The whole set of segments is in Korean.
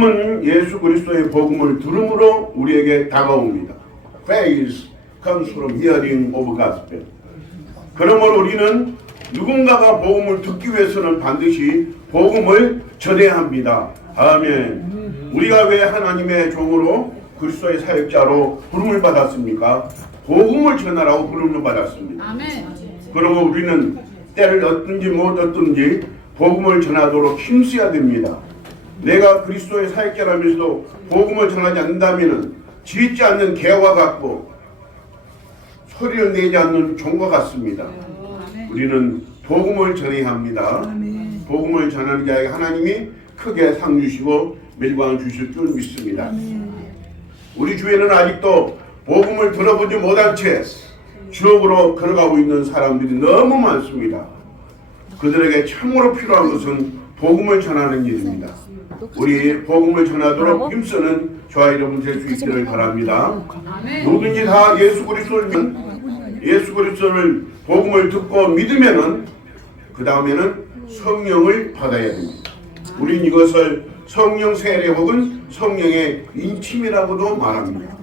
복음은 예수 그리스도의 복음을 들음으로 우리에게 다가옵니다. Faith comes from hearing of gospel. 그러므로 우리는 누군가가 복음을 듣기 위해서는 반드시 복음을 전해야 합니다. 아멘. 우리가 왜 하나님의 종으로 그리스도의 사역자로 부름을 받았습니까? 복음을 전하라고 부름을 받았습니다. 아멘. 그러고 우리는 때를 얻든지 못 얻든지 복음을 전하도록 힘써야 됩니다. 내가 그리스도의 사역자라면서도 복음을 전하지 않는다면 지지 않는 개와 같고 소리를 내지 않는 종과 같습니다. 우리는 복음을 전해야 합니다. 복음을 전하는 자에게 하나님이 크게 상 주시고 멸광 주실 줄 믿습니다. 우리 주에는 아직도 복음을 들어보지 못한 채 지옥으로 걸어가고 있는 사람들이 너무 많습니다. 그들에게 참으로 필요한 것은 복음을 전하는 일입니다. 우리 복음을 전하도록 힘쓰는 저와 여러분 될 수 있기를 바랍니다. 누구든지 다 예수 그리스도를 믿- 예수 그리스도를 복음을 듣고 믿으면은 그 다음에는 성령을 받아야 됩니다. 우린 이것을 성령 세례 혹은 성령의 인침이라고도 말합니다.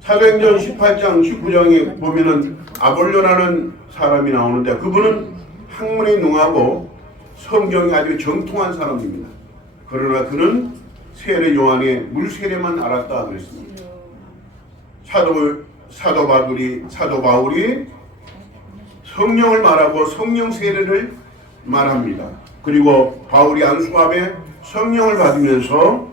사도행전 18장 19장에 보면은 아볼로라는 사람이 나오는데 그분은 학문에 능하고 성경이 아주 정통한 사람입니다. 그러나 그는 세례 요한의 물 세례만 알았다 그랬습니다. 사도 사도 바울이 사도 바울이 성령을 말하고 성령 세례를 말합니다. 그리고 바울이 안수함에 성령을 받으면서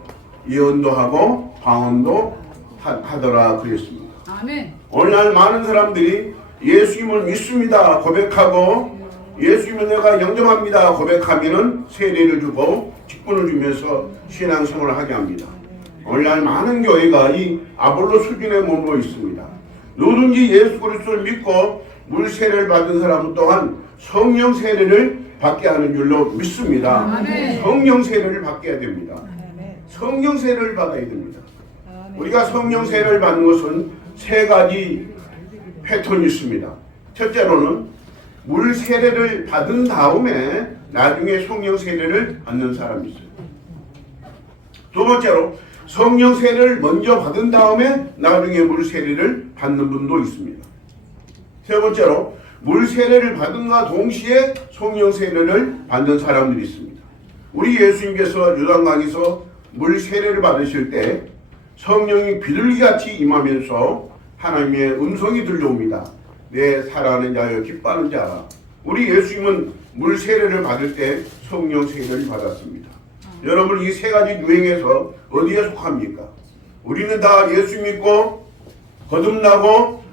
예언도 하고 방언도 하- 하더라 그랬습니다. 아멘. 오늘날 많은 사람들이 예수님을 믿습니다 고백하고 예수님을 내가 영접합니다 고백하면은 세례를 주고 직분을 주면서 신앙생활을 하게 합니다. 오늘날 많은 교회가 이 아볼로 수준에 머물러 있습니다. 누구든지 예수 그리스도를 믿고 물 세례를 받은 사람 또한 성령 세례를 받게 하는 줄로 믿습니다. 아멘. 성령 세례를 받게 해야 됩니다. 성령 세례를 받아야 됩니다. 우리가 성령 세례를 받는 것은 세 가지 패턴이 있습니다. 첫째로는 물 세례를 받은 다음에 나중에 성령 세례를 받는 사람이 있어요. 두 번째로 성령 세례를 먼저 받은 다음에 나중에 물 세례를 받는 분도 있습니다. 세 번째로 물 세례를 받은과 동시에 성령 세례를 받는 사람들이 있습니다. 우리 예수님께서 요단강에서 물 세례를 받으실 때 성령이 비둘기같이 임하면서 하나님의 음성이 들려옵니다. 내 사랑하는 자여 기뻐하는 자라. 우리 예수님은 물 세례를 받을 때 성령 세례를 받았습니다. 여러분 이 세 가지 유행에서 어디에 속합니까? 우리는 다 예수 믿고 거듭나고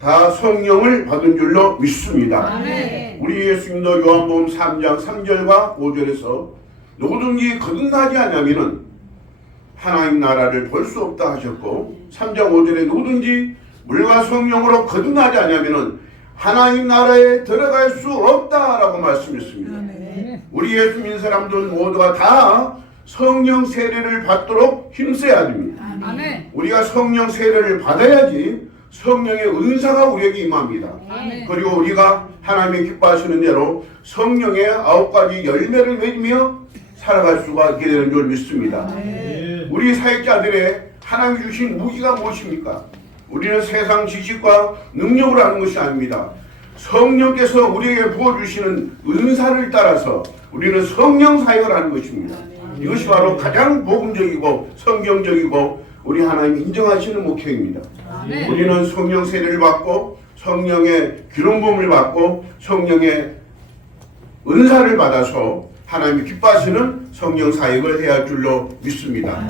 다 성령을 받은 줄로 믿습니다. 아멘. 우리 예수님도 요한복음 3장 3절과 5절에서 누구든지 거듭나지 않으면은 하나님 나라를 볼 수 없다 하셨고 3장 5절에 누구든지 물과 성령으로 거듭나지 않으면은 하나님 나라에 들어갈 수 없다라고 말씀했습니다. 우리 예수 믿는 사람들 모두가 다 성령 세례를 받도록 힘써야 됩니다. 아멘. 우리가 성령 세례를 받아야지 성령의 은사가 우리에게 임합니다. 아멘. 그리고 우리가 하나님의 기뻐하시는 대로 성령의 아홉 가지 열매를 맺으며 살아갈 수가 있게 되는 줄 믿습니다. 우리 사역자들의 하나님이 주신 무기가 무엇입니까? 우리는 세상 지식과 능력으로 하는 것이 아닙니다. 성령께서 우리에게 부어주시는 은사를 따라서 우리는 성령 사역을 하는 것입니다. 이것이 바로 가장 복음적이고 성경적이고 우리 하나님이 인정하시는 목표입니다. 아멘. 우리는 성령 세례를 받고 성령의 기름 부음을 받고 성령의 은사를 받아서 하나님이 기뻐하시는 성령 사역을 해야 할 줄로 믿습니다.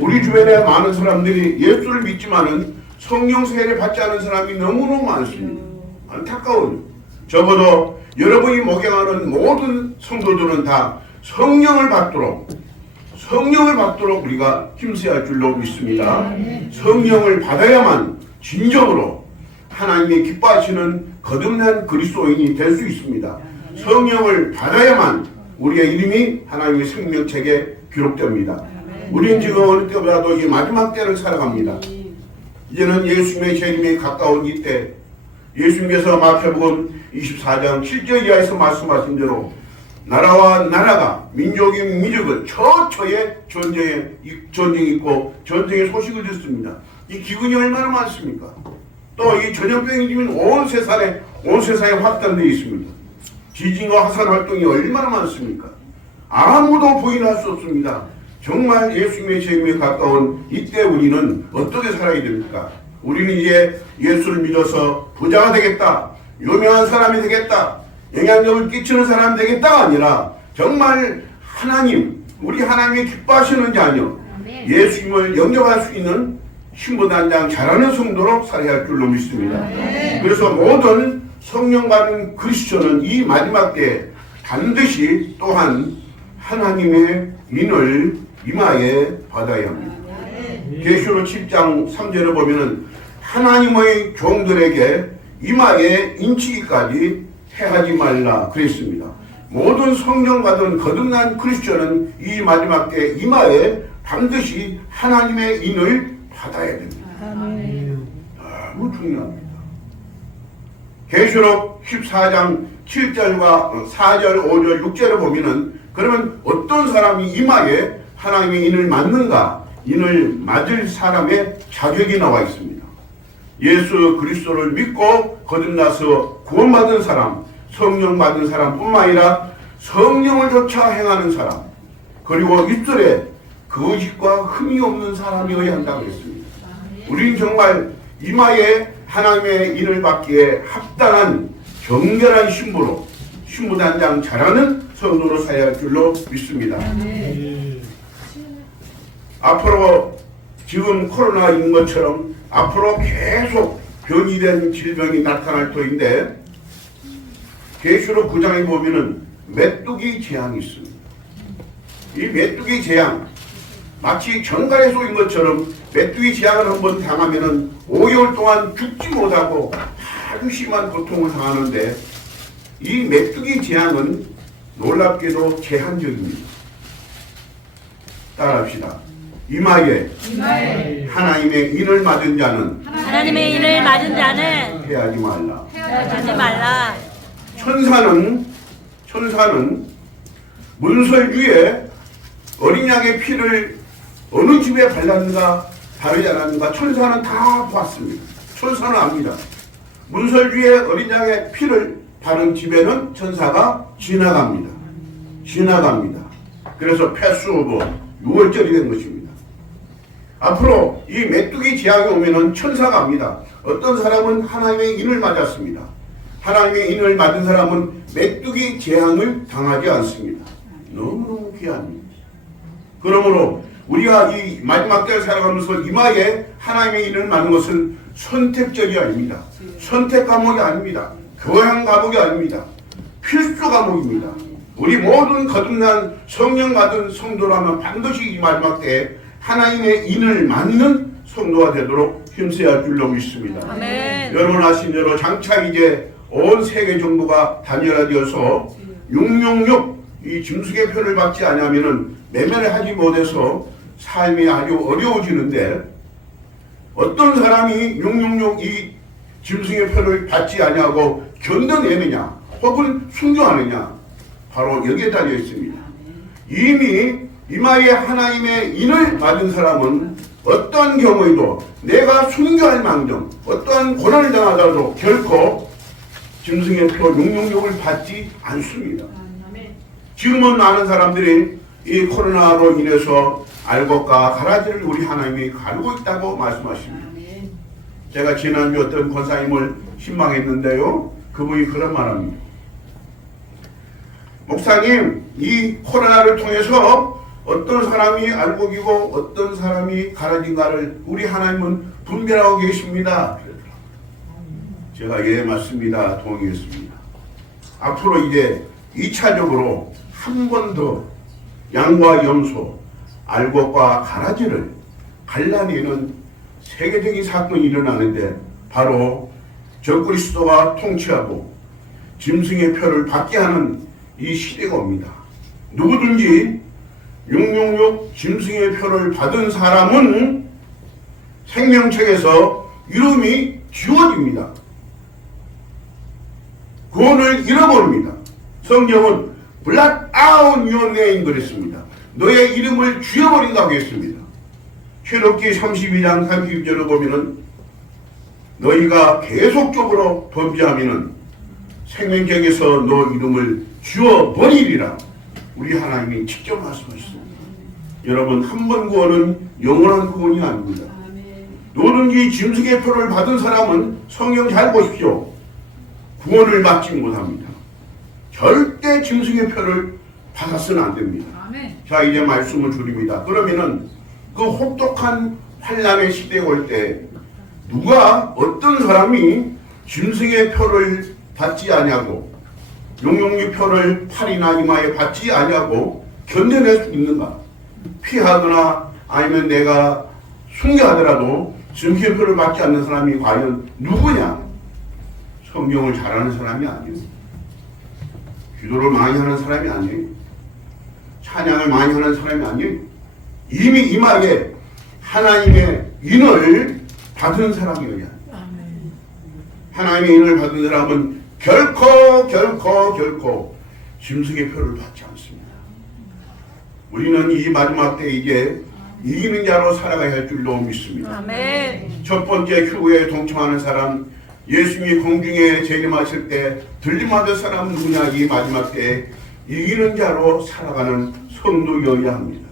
우리 주변에 많은 사람들이 예수를 믿지만은 성령 세례 받지 않은 사람이 너무너무 많습니다. 안타까워요. 적어도 여러분이 목양하는 모든 성도들은 다 성령을 받도록 성령을 받도록 우리가 힘써야 할 줄로 믿습니다. 성령을 받아야만 진정으로 하나님이 기뻐하시는 거듭난 그리스도인이 될 수 있습니다. 성령을 받아야만 우리의 이름이 하나님의 생명책에 기록됩니다. 우리는 지금 어느 때보다도 이 마지막 때를 살아갑니다. 이제는 예수님의 재림이 가까운 이때 예수님께서 마태복음 24장 7절 이하에서 말씀하신 대로 나라와 나라가 민족이 민족을 처처에 전쟁에 전쟁이 있고 전쟁의 소식을 듣습니다. 이 기근이 얼마나 많습니까? 또 이 전염병이 지금 온 세상에 온 세상에 확산되어 있습니다. 지진과 화산 활동이 얼마나 많습니까? 아무도 부인할 수 없습니다. 정말 예수님의 재림에 가까운 이때 우리는 어떻게 살아야 됩니까? 우리는 이제 예수를 믿어서 부자가 되겠다. 유명한 사람이 되겠다. 영향력을 끼치는 사람이 되겠다가 아니라 정말 하나님, 우리 하나님이 기뻐하시는 자녀, 예수님을 영접할 수 있는 신부단장 잘하는 성도로 살아야 할 줄로 믿습니다. 그래서 모든 성령 받은 그리스도는 이 마지막 때에 반드시 또한 하나님의 인을 이마에 받아야 합니다. 계시록 7장 3절에 보면은 하나님의 종들에게 이마에 인치기까지 해하지 말라 그랬습니다. 모든 받은 거듭난 크리스천은 이 마지막 때 이마에 반드시 하나님의 인을 받아야 됩니다. 너무 중요합니다. 계시록 14장 7절과 4절, 5절, 6절을 보면은 그러면 어떤 사람이 이마에 하나님의 인을 맞는가? 인을 맞을 사람의 자격이 나와 있습니다. 예수 그리스도를 믿고 거듭나서 구원받은 사람, 성령 받은 사람뿐만 아니라 성령을 조차 행하는 사람, 그리고 입술에 거짓과 흠이 없는 사람이어야 한다고 했습니다. 우리는 정말 이마에 하나님의 인을 받기에 합당한 정결한 신부로 신부단장 잘하는 성도로 살아야 할 줄로 믿습니다. 앞으로 지금 코로나인 것처럼 앞으로 계속 변이된 질병이 나타날 터인데 계시록 9장에 보면은 메뚜기 재앙이 있습니다. 이 메뚜기 재앙 마치 정갈에 쏘인 것처럼 메뚜기 재앙을 한번 당하면은 5개월 동안 죽지 못하고 아주 심한 고통을 당하는데 이 메뚜기 재앙은 놀랍게도 제한적입니다. 따라합시다. 이마에 하나님의 인을 맞은 자는 하나님의 일을 맞은 자는 해하지 말라. 하지 말라. 천사는 천사는 문설 위에 어린 양의 피를 어느 집에 발랐는가 다르지 않았는가 천사는 다 봤습니다. 천사는 압니다. 문설 위에 어린 양의 피를 바른 집에는 천사가 지나갑니다. 지나갑니다. 그래서 패스오버 6월절이 된 것입니다. 앞으로 이 메뚜기 재앙이 오면은 천사가 합니다. 어떤 사람은 하나님의 인을 맞았습니다. 하나님의 인을 맞은 사람은 메뚜기 재앙을 당하지 않습니다. 너무너무 귀합니다. 그러므로 우리가 이 마지막 때를 살아가면서 이마에 하나님의 인을 맞는 것은 선택적이 아닙니다. 선택 과목이 아닙니다. 교양 과목이 아닙니다. 필수 과목입니다. 우리 모든 거듭난 성령 받은 성도라면 반드시 이 마지막 때에 하나님의 인을 맞는 성도가 되도록 힘써야 할 줄로 믿습니다. 아멘. 여러분 아신 대로 장차 이제 온 세계 정부가 단일화되어서 666 이 짐승의 표를 받지 않으면은 매매를 하지 못해서 삶이 아주 어려워지는데 어떤 사람이 666 이 짐승의 표를 받지 아니하고 견뎌내느냐 혹은 순종하느냐 바로 여기에 달려 있습니다. 이미 이마에 하나님의 인을 맞은 사람은 어떤 경우에도 내가 순교할 망정 어떠한 고난을 당하더라도 결코 짐승의 표 666을 받지 않습니다. 지금은 많은 사람들이 이 코로나로 인해서 알곡과 가라지를 우리 하나님이 가르고 있다고 말씀하십니다. 제가 지난주 어떤 권사님을 신망했는데요. 그분이 그런 말합니다. 목사님, 이 코로나를 통해서 어떤 사람이 알곡이고 어떤 사람이 가라진가를 우리 하나님은 분별하고 계십니다. 제가 예 맞습니다. 동의했습니다. 앞으로 이제 2차적으로 한 번 더 양과 염소, 알곡과 가라지를 갈라내는 세계적인 사건이 일어나는데 바로 적그리스도가 통치하고 짐승의 표를 받게 하는 이 시대가 옵니다. 누구든지 666 짐승의 표를 받은 사람은 생명책에서 이름이 지워집니다. 구원을 잃어버립니다. 성경은 out your name 그랬습니다. 너의 이름을 지워버린다고 했습니다. 출애굽기 32장 32절을 보면은 너희가 계속적으로 범죄하면은 생명경에서 너 이름을 지워버리리라. 우리 하나님이 직접 말씀하셨습니다. 여러분 한 번 구원은 영원한 구원이 아닙니다. 누구든지 짐승의 표를 받은 사람은 성경 잘 보십시오. 구원을 받지 못합니다. 절대 짐승의 표를 받아서는 안 됩니다. 아멘. 자 이제 말씀을 줄입니다. 그러면은 그 혹독한 환란의 시대가 올때 누가 어떤 사람이 짐승의 표를 받지 아니하고 용용리 표를 팔이나 이마에 받지 아니하고 견뎌낼 수 있는가? 피하거나 아니면 내가 숭배하더라도 짐승의 표를 받지 않는 사람이 과연 누구냐? 성경을 잘하는 사람이 아니에요. 기도를 많이 하는 사람이 아니에요. 찬양을 많이 하는 사람이 아니에요. 이미 임하게 하나님의 인을 받은 사람이어야 하나님의 인을 받은 사람은 결코 결코 결코 짐승의 표를 받지 않습니다. 우리는 이 마지막 때 이제 이기는 자로 살아가야 할 줄로 믿습니다. 아멘. 첫 번째 휴거에 동참하는 사람 예수님이 공중에 재림하실 때 들림받은 사람은 누구냐 이 마지막 때 이기는 자로 살아가는 성도여야 합니다.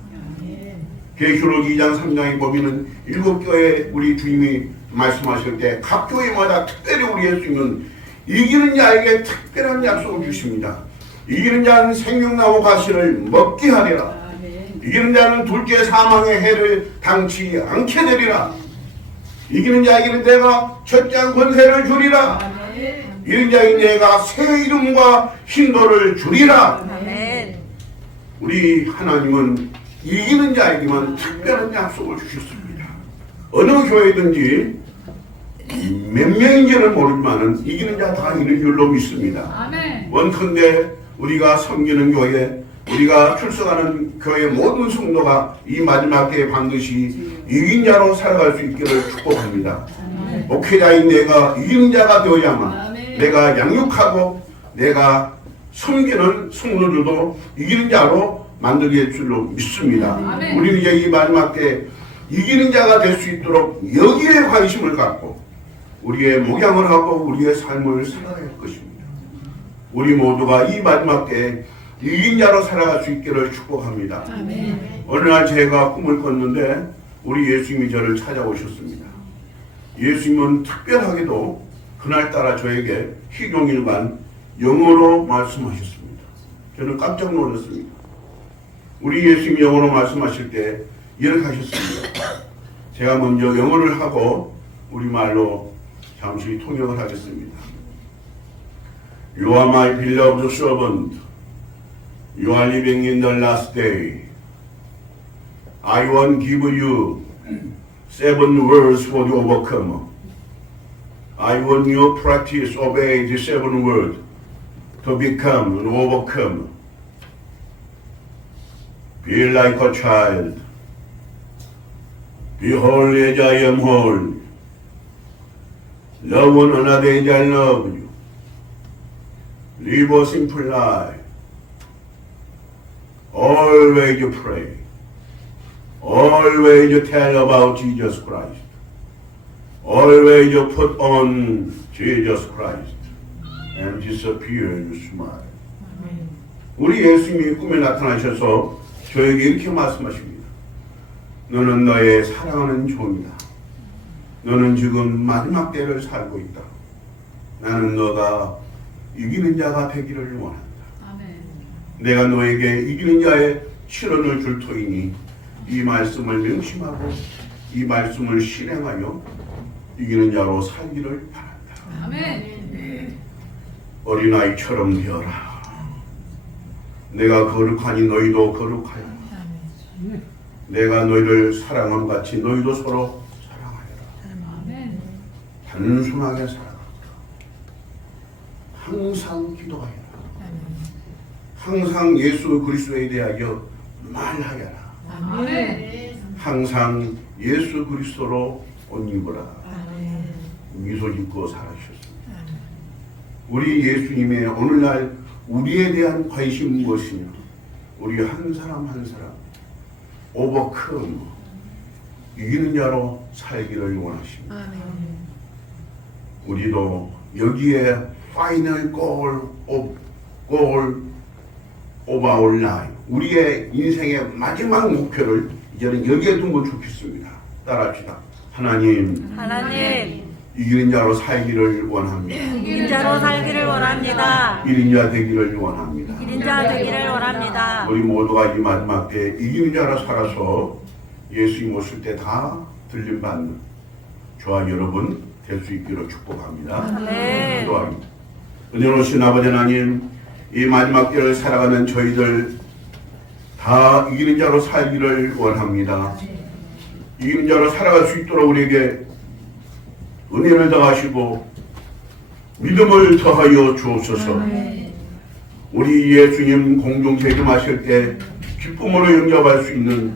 계시록 2장 3장에 보면은 일곱 교회 우리 주님이 말씀하실 때 각 교회마다 특별히 우리 예수님은 이기는 자에게 특별한 약속을 주십니다. 이기는 자는 생명나무 가시를 먹게 하리라. 이기는 자는 둘째 사망의 해를 당치 않게 되리라. 이기는 자에게는 내가 첫장 권세를 주리라. 이기는 자에게 내가 새 이름과 신도를 주리라. 아멘. 우리 하나님은 이기는 자에게만 특별한 약속을 주셨습니다. 어느 교회든지 몇 명인지는 모르지만 이기는 자 다 있는 줄로 믿습니다. 아멘. 원컨대 우리가 섬기는 교회, 우리가 출석하는 교회 모든 성도가 이 마지막 때에 반드시 이긴 자로 살아갈 수 있기를 축복합니다. 목회자인 내가 이기는 자가 되어야만 내가 양육하고 내가 섬기는 성도들도 이기는 자로 만들게 될 줄로 믿습니다. 아멘. 우리는 이제 이 마지막 때 이기는 자가 될 수 있도록 여기에 관심을 갖고 우리의 목양을 하고 우리의 삶을 살아야 할 것입니다. 우리 모두가 이 마지막 때 이긴 자로 살아갈 수 있기를 축복합니다. 어느 날 제가 꿈을 꿨는데 우리 예수님이 저를 찾아오셨습니다. 예수님은 특별하게도 그날따라 저에게 희종일관 영어로 말씀하셨습니다. 저는 깜짝 놀랐습니다. 우리 예수님이 영어로 말씀하실 때 이렇게 하셨습니다. 제가 먼저 영어를 하고 우리말로 잠시 통역을 하겠습니다. You are my beloved servant. You are living in the last day. I won't give you seven words for the overcomer. I want you practice obey the seven words to become an overcomer. Be like a child. Be holy as I am holy. Love one another as I love you. Live a simple life. Always you pray. Always you tell about Jesus Christ. Always you put on Jesus Christ and disappear you smile. 우리 예수님이 꿈에 나타나셔서 저에게 이렇게 말씀하십니다. 너는 너의 사랑하는 종이다. 너는 지금 마지막 때를 살고 있다. 나는 너가 이기는 자가 되기를 원한다. 아멘. 내가 너에게 이기는 자의 실언을 줄 터이니 이 말씀을 명심하고 이 말씀을 실행하여 이기는 자로 살기를 바란다. 아멘. 어린아이처럼 되어라. 내가 거룩하니 너희도 거룩하여. 내가 너희를 사랑함 같이 너희도 서로. 단순하게 살아라. 항상 기도하여라. 항상 예수 그리스도에 대하여 말하여라. 항상 예수 그리스도로 옷 입어라. 미소 짓고 살아주셨습니다. 우리 예수님의 오늘날 우리에 대한 관심은 무엇이냐? 우리 한 사람 한 사람 오버컴 이기는 자로 살기를 원하십니다. 우리도 여기에 파이널 골, 오, 골 오버 올 라이 우리의 인생의 마지막 목표를 이제는 여기에 두면 좋겠습니다. 따라합시다. 하나님 하나님 이기는 자로 살기를 원합니다. 인자로 살기를 원합니다. 일인자 되기를 원합니다. 인자 되기를 원합니다. 우리 모두가 이 마지막 때 이기는 자로 살아서 예수님 오실 때 다 들림받는 저와 여러분 될 수 있기를 축복합니다. 네. 기도합니다. 은혜로우신 아버지 하나님 이 마지막 때를 살아가는 저희들 다 이기는 자로 살기를 원합니다. 이기는 자로 살아갈 수 있도록 우리에게 은혜를 더하시고 믿음을 더하여 주옵소서. 우리 예수님 공중 재림하실 때 기쁨으로 영접할 수 있는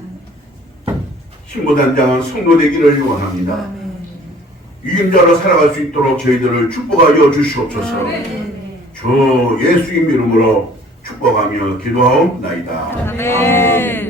신부단장은 성도 되기를 원합니다. 이긴 자로 살아갈 수 있도록 저희들을 축복하여 주시옵소서. 주 예수님 이름으로 축복하며 기도하옵나이다. 아멘.